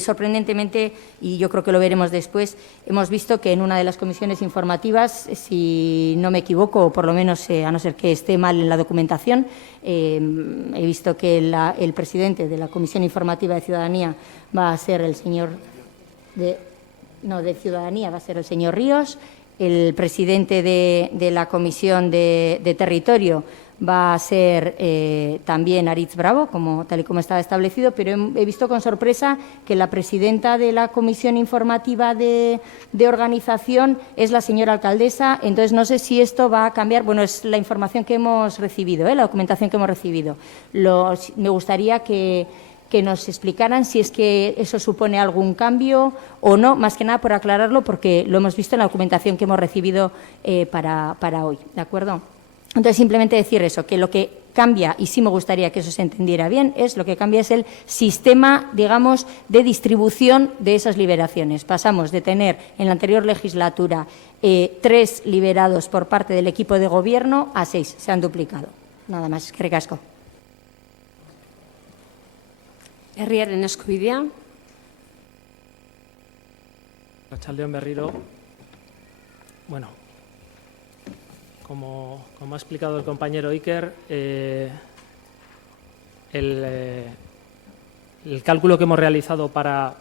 Sorprendentemente, y yo creo que lo veremos después, hemos visto que en una de las comisiones informativas, si no me equivoco, o por lo menos a no ser que esté mal en la documentación, he visto que el presidente de la Comisión Informativa de Ciudadanía va a ser el señor de Ciudadanía, va a ser el señor Ríos. El presidente de la Comisión de Territorio va a ser también Aritz Bravo, tal y como estaba establecido, pero he visto con sorpresa que la presidenta de la Comisión Informativa de Organización es la señora alcaldesa. Entonces, no sé si esto va a cambiar. Bueno, es la información que hemos recibido, la documentación que hemos recibido. Me gustaría que nos explicaran si es que eso supone algún cambio o no, más que nada por aclararlo, porque lo hemos visto en la documentación que hemos recibido para hoy. ¿De acuerdo? Entonces, simplemente decir eso, que lo que cambia, y sí me gustaría que eso se entendiera bien, lo que cambia es el sistema, digamos, de distribución de esas liberaciones. Pasamos de tener en la anterior legislatura 3 liberados por parte del equipo de gobierno a 6, se han duplicado. Nada más, eskerrik asko. Herriaren eskubidea. Arratsaldeon berriro. Bueno, como ha explicado el compañero Iker, el cálculo que hemos realizado para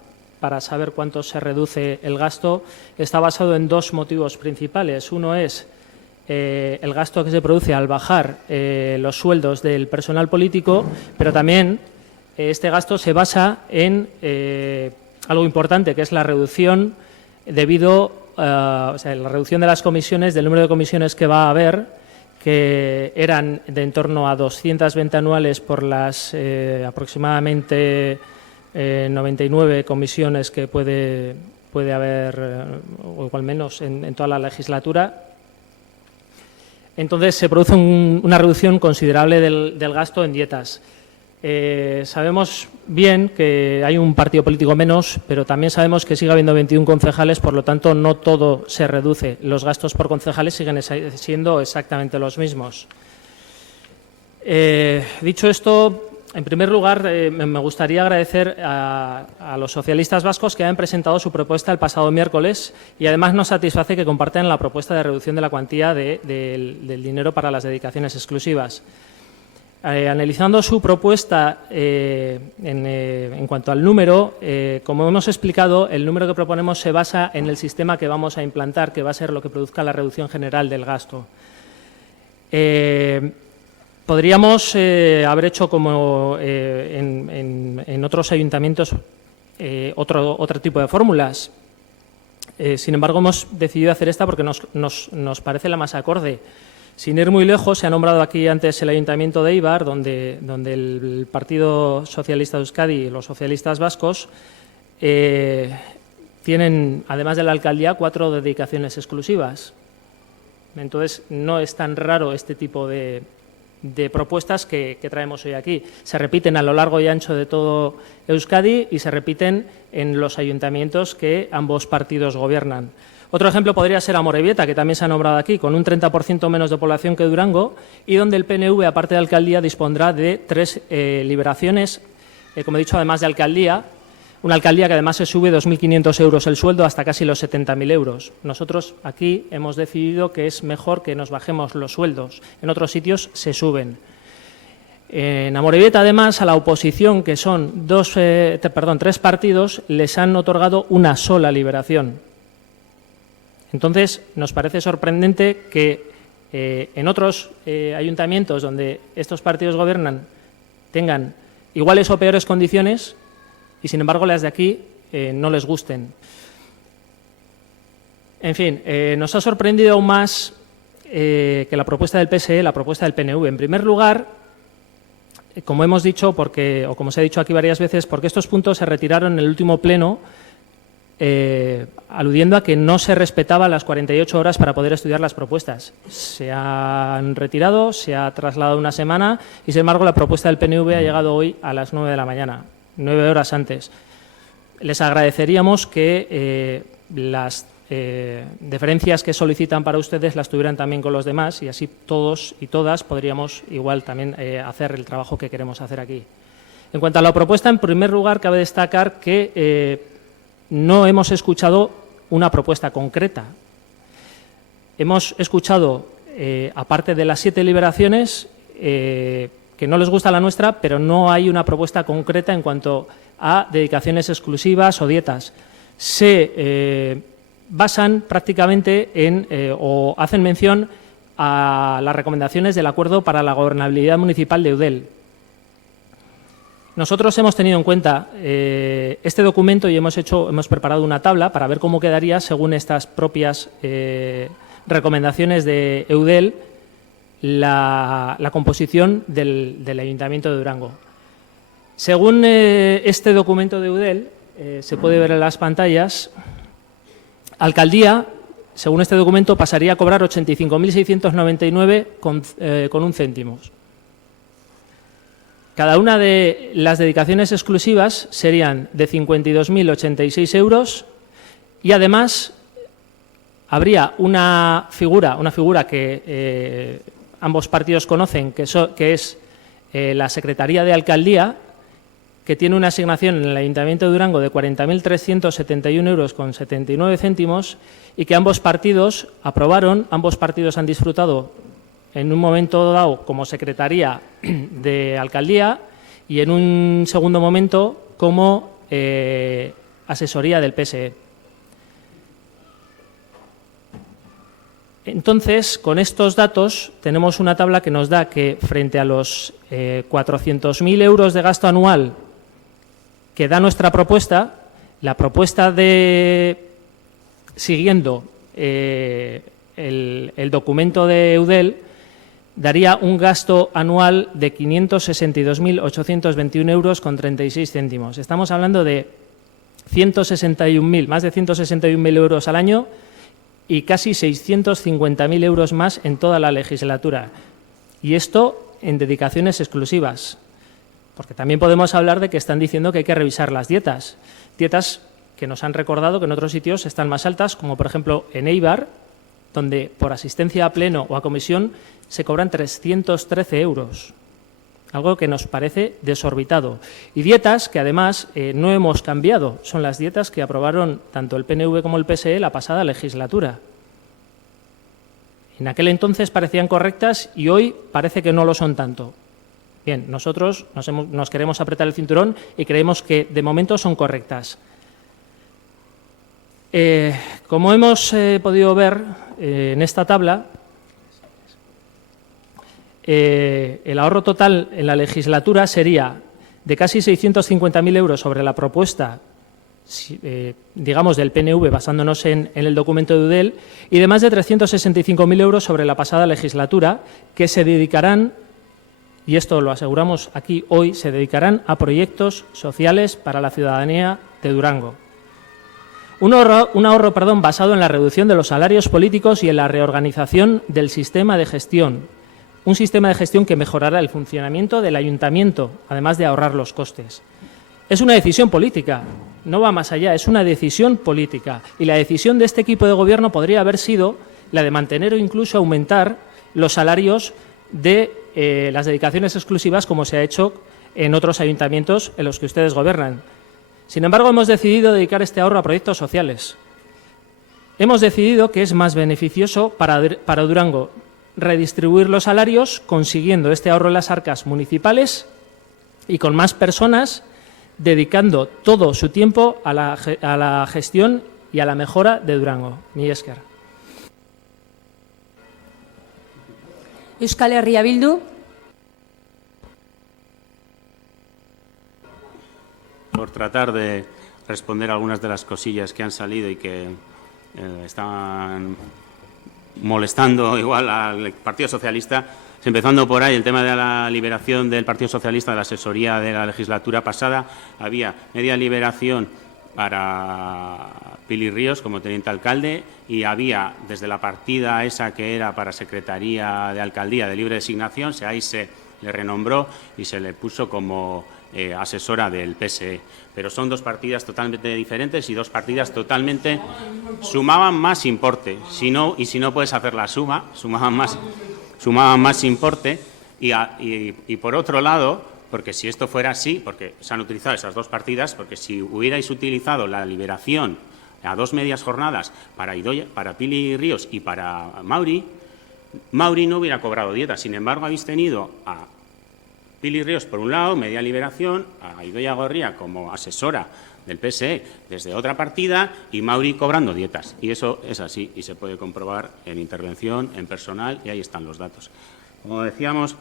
saber cuánto se reduce el gasto está basado en 2 motivos principales. Uno es el gasto que se produce al bajar los sueldos del personal político, pero también este gasto se basa en algo importante, que es la reducción la reducción de las comisiones, del número de comisiones que va a haber, que eran de en torno a 220 anuales por las aproximadamente 99 comisiones que puede haber, o al menos en toda la legislatura. Entonces, se produce una reducción considerable del gasto en dietas. Sabemos bien que hay un partido político menos, pero también sabemos que sigue habiendo 21 concejales, por lo tanto, no todo se reduce. Los gastos por concejales siguen siendo exactamente los mismos. Dicho esto, en primer lugar, me gustaría agradecer a los socialistas vascos que han presentado su propuesta el pasado miércoles y además nos satisface que compartan la propuesta de reducción de la cuantía del dinero para las dedicaciones exclusivas. Analizando su propuesta en cuanto al número, como hemos explicado, el número que proponemos se basa en el sistema que vamos a implantar, que va a ser lo que produzca la reducción general del gasto. Podríamos haber hecho como en otros ayuntamientos otro tipo de fórmulas. Sin embargo, hemos decidido hacer esta porque nos parece la más acorde. Sin ir muy lejos, se ha nombrado aquí antes el Ayuntamiento de Eibar, donde el Partido Socialista de Euskadi y los socialistas vascos tienen, además de la alcaldía, 4 dedicaciones exclusivas. Entonces, no es tan raro este tipo de propuestas que traemos hoy aquí. Se repiten a lo largo y ancho de todo Euskadi y se repiten en los ayuntamientos que ambos partidos gobiernan. Otro ejemplo podría ser Amorebieta, que también se ha nombrado aquí, con un 30% menos de población que Durango y donde el PNV, aparte de alcaldía, dispondrá de 3 liberaciones, como he dicho, además de alcaldía, una alcaldía que además se sube 2.500 euros el sueldo hasta casi los 70.000 euros. Nosotros aquí hemos decidido que es mejor que nos bajemos los sueldos. En otros sitios se suben. En Amorebieta, además, a la oposición, que son 3 partidos, les han otorgado una sola liberación. Entonces, nos parece sorprendente que en otros ayuntamientos donde estos partidos gobiernan tengan iguales o peores condiciones y, sin embargo, las de aquí no les gusten. En fin, nos ha sorprendido aún más que la propuesta del PSE, la propuesta del PNV. En primer lugar, como hemos dicho, o como se ha dicho aquí varias veces, porque estos puntos se retiraron en el último pleno, aludiendo a que no se respetaban las 48 horas para poder estudiar las propuestas. Se han retirado, se ha trasladado una semana y, sin embargo, la propuesta del PNV ha llegado hoy a las 9 de la mañana, 9 horas antes. Les agradeceríamos que las deferencias que solicitan para ustedes las tuvieran también con los demás y así todos y todas podríamos igual también hacer el trabajo que queremos hacer aquí. En cuanto a la propuesta, en primer lugar, cabe destacar que no hemos escuchado una propuesta concreta. Hemos escuchado, aparte de las 7 liberaciones, que no les gusta la nuestra, pero no hay una propuesta concreta en cuanto a dedicaciones exclusivas o dietas. Se basan prácticamente o hacen mención a las recomendaciones del Acuerdo para la Gobernabilidad Municipal de Eudel. Nosotros hemos tenido en cuenta este documento y hemos preparado una tabla para ver cómo quedaría, según estas propias recomendaciones de Eudel, la composición del Ayuntamiento de Durango. Según este documento de Eudel, se puede ver en las pantallas, Alcaldía, según este documento, pasaría a cobrar 85.699 con un céntimos. Cada una de las dedicaciones exclusivas serían de 52.086 euros y además habría una figura que ambos partidos conocen, que es la Secretaría de Alcaldía, que tiene una asignación en el Ayuntamiento de Durango de 40.371 euros con 79 céntimos y que ambos partidos aprobaron, ambos partidos han disfrutado en un momento dado como Secretaría de Alcaldía y en un segundo momento como asesoría del PSE. Entonces, con estos datos tenemos una tabla que nos da que frente a los 400.000 euros de gasto anual que da nuestra propuesta, la propuesta siguiendo el documento de Eudel, daría un gasto anual de 562.821 euros con 36 céntimos. Estamos hablando de más de 161.000 euros al año y casi 650.000 euros más en toda la legislatura. Y esto en dedicaciones exclusivas. Porque también podemos hablar de que están diciendo que hay que revisar las dietas. Dietas que nos han recordado que en otros sitios están más altas, como por ejemplo en Eibar, donde por asistencia a pleno o a comisión se cobran 313 euros, algo que nos parece desorbitado. Y dietas que además no hemos cambiado, son las dietas que aprobaron tanto el PNV como el PSE la pasada legislatura. En aquel entonces parecían correctas y hoy parece que no lo son tanto. Bien, nosotros nos queremos apretar el cinturón y creemos que de momento son correctas. Como hemos podido ver en esta tabla, el ahorro total en la legislatura sería de casi 650.000 euros sobre la propuesta, digamos, del PNV, basándonos en el documento de Eudel, y de más de 365.000 euros sobre la pasada legislatura, que se dedicarán, y esto lo aseguramos aquí hoy, se dedicarán a proyectos sociales para la ciudadanía de Durango. Un ahorro basado en la reducción de los salarios políticos y en la reorganización del sistema de gestión. Un sistema de gestión que mejorará el funcionamiento del ayuntamiento, además de ahorrar los costes. Es una decisión política, no va más allá, es una decisión política. Y la decisión de este equipo de gobierno podría haber sido la de mantener o incluso aumentar los salarios de las dedicaciones exclusivas, como se ha hecho en otros ayuntamientos en los que ustedes gobiernan. Sin embargo, hemos decidido dedicar este ahorro a proyectos sociales. Hemos decidido que es más beneficioso para Durango redistribuir los salarios, consiguiendo este ahorro en las arcas municipales y con más personas dedicando todo su tiempo a la gestión y a la mejora de Durango. Mila esker. Euskal Herria Bildu. Por tratar de responder a algunas de las cosillas que han salido y que están molestando igual al Partido Socialista, empezando por ahí el tema de la liberación del Partido Socialista de la asesoría de la legislatura pasada. Había media liberación para Pili Ríos como teniente alcalde y había desde la partida esa que era para Secretaría de Alcaldía de libre designación, ahí se le renombró y se le puso como asesora del PSE. Pero son dos partidas totalmente diferentes y dos partidas totalmente sumaban más importe. Si no puedes hacer la suma, sumaban más importe y por otro lado, porque si esto fuera así, porque se han utilizado esas dos partidas, porque si hubierais utilizado la liberación a dos medias jornadas para Pili Ríos y para Mauri no hubiera cobrado dieta. Sin embargo, habéis tenido a Pili Ríos por un lado, media liberación, a Idoia Gorría como asesora del PSE desde otra partida y Mauri cobrando dietas. Y eso es así y se puede comprobar en intervención, en personal, y ahí están los datos. Como decíamos,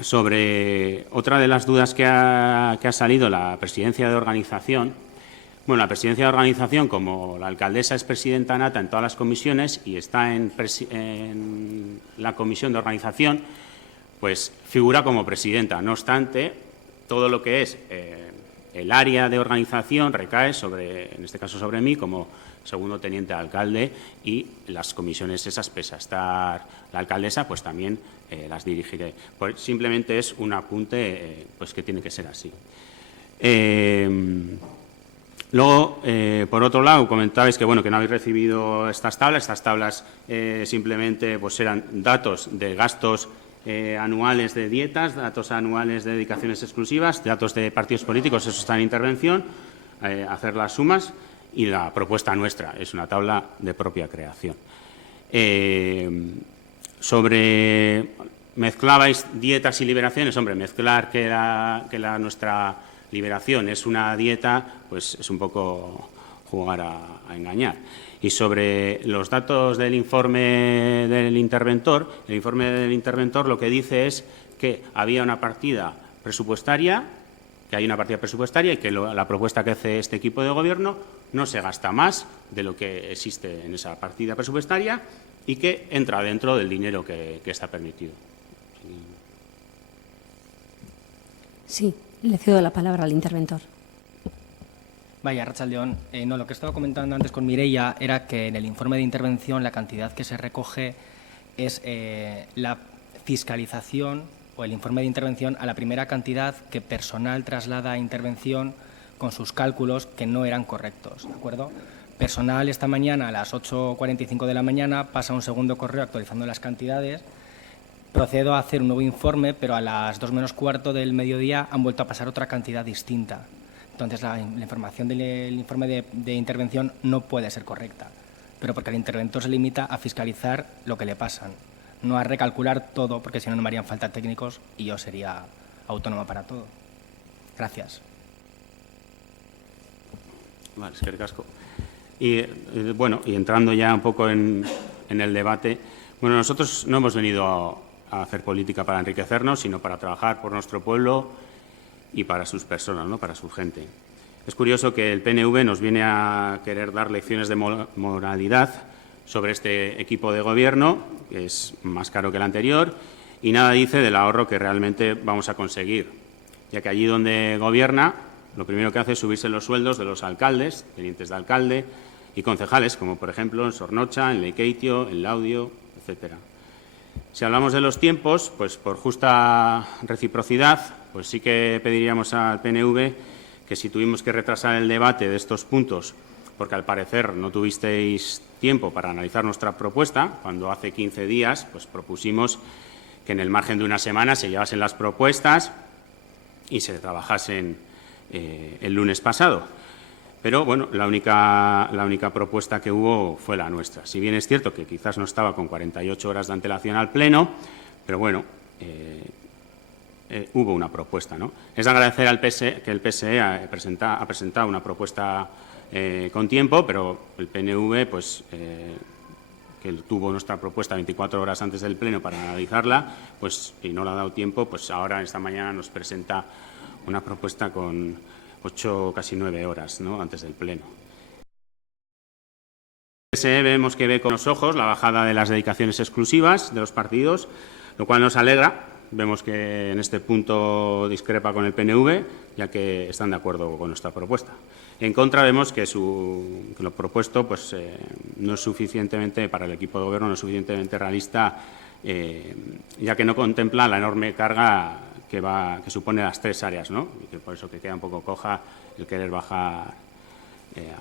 sobre otra de las dudas que ha salido, la presidencia de organización. Bueno, la presidencia de organización, como la alcaldesa es presidenta nata en todas las comisiones y está en la comisión de organización, pues figura como presidenta. No obstante, todo lo que es el área de organización recae en este caso sobre mí, como segundo teniente de alcalde, y las comisiones esas, pese a estar la alcaldesa, pues también las dirigiré. Pues simplemente es un apunte pues que tiene que ser así. Luego, por otro lado, comentabais que, bueno, que no habéis recibido estas tablas. Estas tablas simplemente pues eran datos de gastos anuales de dietas, datos anuales de dedicaciones exclusivas, datos de partidos políticos, eso está en intervención, hacer las sumas, y la propuesta nuestra es una tabla de propia creación. Sobre mezclabais dietas y liberaciones. Hombre, mezclar que nuestra liberación es una dieta, pues es un poco jugar a engañar. Y sobre los datos del informe del interventor, el informe del interventor lo que dice es que había una partida presupuestaria, que hay una partida presupuestaria y que la propuesta que hace este equipo de gobierno no se gasta más de lo que existe en esa partida presupuestaria y que entra dentro del dinero que está permitido. Sí, le cedo la palabra al interventor. Vaya, Arratsaldeon. No, lo que estaba comentando antes con Mireia era que en el informe de intervención la cantidad que se recoge es la fiscalización o el informe de intervención a la primera cantidad que personal traslada a intervención con sus cálculos que no eran correctos, ¿de acuerdo? Personal esta mañana a las 8:45 de la mañana pasa un segundo correo actualizando las cantidades. Procedo a hacer un nuevo informe, pero a las 2 menos cuarto del mediodía han vuelto a pasar otra cantidad distinta. Entonces, la información del informe de intervención no puede ser correcta, pero porque el interventor se limita a fiscalizar lo que le pasan, no a recalcular todo, porque si no, no me harían falta técnicos y yo sería autónoma para todo. Gracias. Vale, es que casco. Y bueno, y entrando ya un poco en el debate, bueno, nosotros no hemos venido a hacer política para enriquecernos, sino para trabajar por nuestro pueblo y para sus personas, ¿no? Para su gente. Es curioso que el PNV nos viene a querer dar lecciones de moralidad sobre este equipo de gobierno, que es más caro que el anterior, y nada dice del ahorro que realmente vamos a conseguir, ya que allí donde gobierna, lo primero que hace es subirse los sueldos de los alcaldes, tenientes de alcalde y concejales, como por ejemplo en Sornocha, en Lekeitio, en Laudio, etcétera. Si hablamos de los tiempos, pues por justa reciprocidad, pues sí que pediríamos al PNV que si tuvimos que retrasar el debate de estos puntos, porque al parecer no tuvisteis tiempo para analizar nuestra propuesta, cuando hace 15 días pues propusimos que en el margen de una semana se llevasen las propuestas y se trabajasen el lunes pasado. Pero, bueno, la única propuesta que hubo fue la nuestra. Si bien es cierto que quizás no estaba con 48 horas de antelación al Pleno, pero, bueno, hubo una propuesta, ¿no? Es de agradecer al PSE que el PSE ha presentado una propuesta con tiempo, pero el PNV, pues, que tuvo nuestra propuesta 24 horas antes del Pleno para analizarla, pues, y no le ha dado tiempo, pues ahora, esta mañana, nos presenta una propuesta con 8, casi 9 horas, ¿no?, antes del Pleno. El PSE vemos que ve con los ojos la bajada de las dedicaciones exclusivas de los partidos, lo cual nos alegra. Vemos que en este punto discrepa con el PNV, ya que están de acuerdo con nuestra propuesta. En contra, vemos que lo propuesto pues, no es suficientemente, para el equipo de gobierno, no es suficientemente realista, ya que no contempla la enorme carga que supone las 3 áreas, ¿no? Y que por eso que queda un poco coja el querer bajar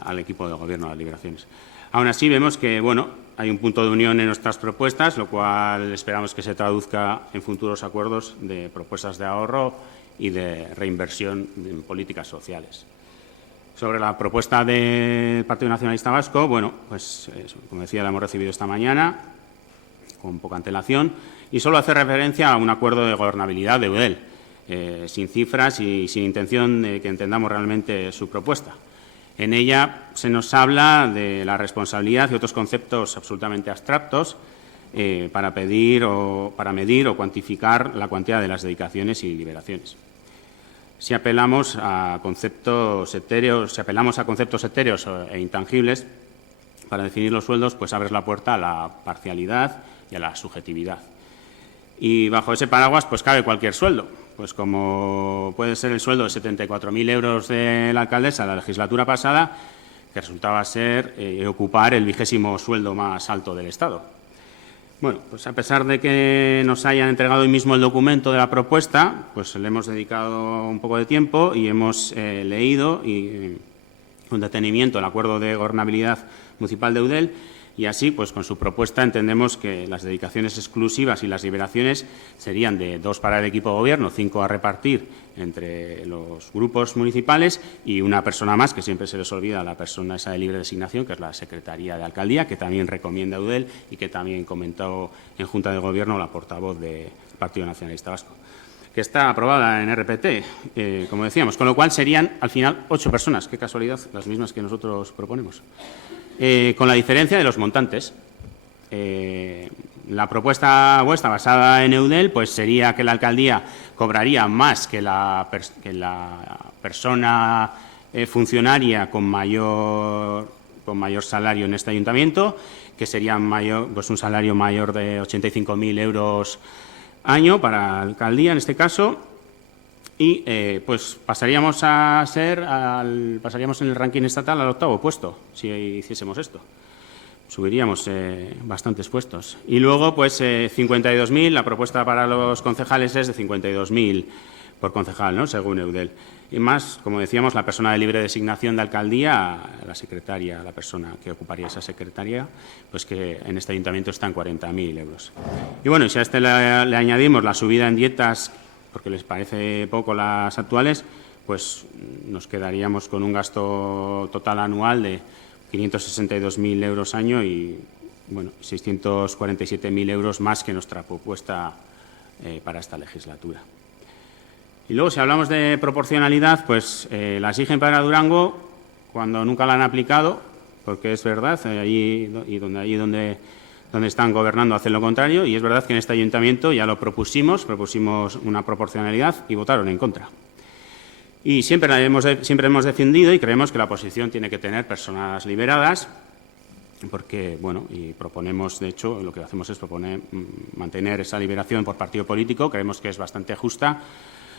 al equipo de gobierno las liberaciones. Aún así, vemos que, bueno, hay un punto de unión en nuestras propuestas, lo cual esperamos que se traduzca en futuros acuerdos de propuestas de ahorro y de reinversión en políticas sociales. Sobre la propuesta del Partido Nacionalista Vasco, bueno, pues, como decía, la hemos recibido esta mañana, con poca antelación, y solo hace referencia a un acuerdo de gobernabilidad de Eudel. sin cifras y sin intención de que entendamos realmente su propuesta. En ella se nos habla de la responsabilidad y otros conceptos absolutamente abstractos para medir o cuantificar la cuantía de las dedicaciones y liberaciones. Si apelamos a conceptos etéreos e intangibles para definir los sueldos, pues abres la puerta a la parcialidad y a la subjetividad. Y bajo ese paraguas pues cabe cualquier sueldo, pues como puede ser el sueldo de 74.000 euros de la alcaldesa de la legislatura pasada, que resultaba ser ocupar el 20º sueldo más alto del Estado. Bueno, pues a pesar de que nos hayan entregado hoy mismo el documento de la propuesta, pues le hemos dedicado un poco de tiempo y hemos leído con detenimiento el acuerdo de gobernabilidad municipal de Eudel y así, pues con su propuesta entendemos que las dedicaciones exclusivas y las liberaciones serían de 2 para el equipo de gobierno, 5 a repartir entre los grupos municipales y una persona más, que siempre se les olvida, la persona esa de libre designación, que es la Secretaría de Alcaldía, que también recomienda Eudel y que también comentó en Junta de Gobierno la portavoz del Partido Nacionalista Vasco, que está aprobada en RPT, como decíamos, con lo cual serían al final 8 personas, qué casualidad, las mismas que nosotros proponemos. Con la diferencia de los montantes. La propuesta vuestra basada en Eudel pues sería que la alcaldía cobraría más que la persona funcionaria con mayor salario en este ayuntamiento, que sería pues un salario mayor de 85.000 euros año para la alcaldía en este caso. Y pues pasaríamos en el ranking estatal al 8º puesto si hiciésemos esto. Subiríamos bastantes puestos. Y luego, pues 52.000, la propuesta para los concejales es de 52.000 por concejal, ¿no?, según Eudel. Y más, como decíamos, la persona de libre designación de alcaldía, la secretaria, la persona que ocuparía esa secretaría, pues que en este ayuntamiento está en 40.000 euros. Y bueno, si a este le añadimos la subida en dietas, porque les parece poco las actuales, pues nos quedaríamos con un gasto total anual de 562.000 euros año y, bueno, 647.000 euros más que nuestra propuesta para esta legislatura. Y luego, si hablamos de proporcionalidad, pues la exigen para Durango cuando nunca la han aplicado, porque es verdad, allí donde están gobernando hacen lo contrario, y es verdad que en este ayuntamiento ya lo propusimos una proporcionalidad y votaron en contra. Y siempre hemos defendido y creemos que la oposición tiene que tener personas liberadas, porque, bueno, y proponemos, de hecho, lo que hacemos es mantener esa liberación por partido político, creemos que es bastante justa,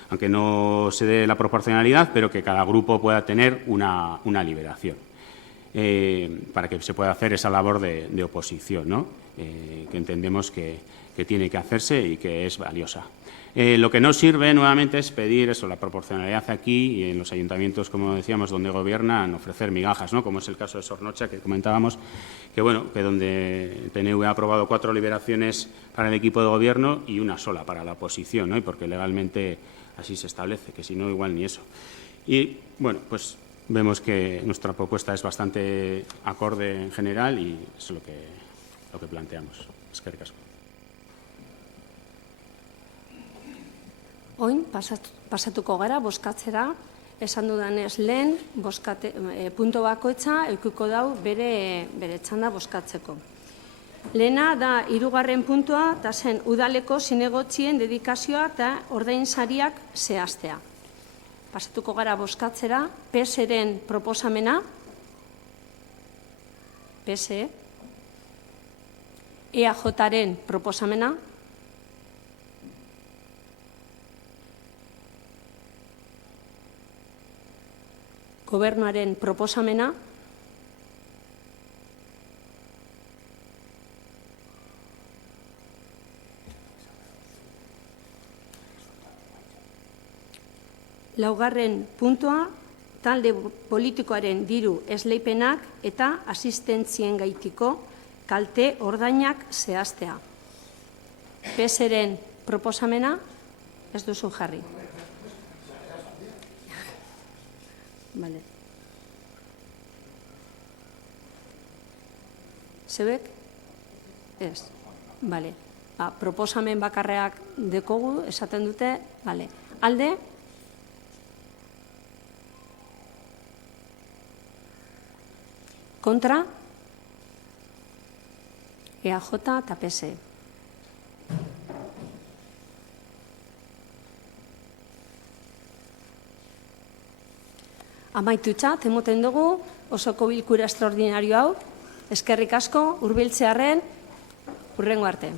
aunque no se dé la proporcionalidad, pero que cada grupo pueda tener una liberación, para que se pueda hacer esa labor de oposición, ¿no?, que entendemos que tiene que hacerse y que es valiosa. Lo que no sirve, nuevamente, es pedir eso, la proporcionalidad aquí y en los ayuntamientos, como decíamos, donde gobiernan, ofrecer migajas, ¿no?, como es el caso de Sornocha, que comentábamos, que donde el PNV ha aprobado 4 liberaciones para el equipo de gobierno y una sola para la oposición, ¿no?, y porque legalmente así se establece, que si no, igual ni eso. Y, bueno, pues vemos que nuestra propuesta es bastante acorde en general y es lo que planteamos. Eskerrik asko. Oin, pasatuko gara, bozkatzera, esan dudanez lehen, punto bakoitza edukiko dau bere txanda bozkatzeko. Lehena da 3. puntua, eta zen udaleko zinegotzien dedikazioa eta ordainsariak zehaztea. Pasatuko gara bozkatzera, PSren proposamena, PSE, EAJren proposamena, Gobernuaren proposamena, laugarren puntua, talde politikoaren diru esleipenak eta asistentzien gaitiko kalte ordainak zehaztea. PSren proposamena ez duzu jarri. Vale. Zebek? Ez. Vale. Proposamen bakarreak dekogu, esaten dute, vale. Alde? Kontra? EAJ eta PSE. Amaitutzat, emoten dugu, osoko bilkura extraordinario hau, eskerrik asko, hurbiltzearren, hurrengo arte.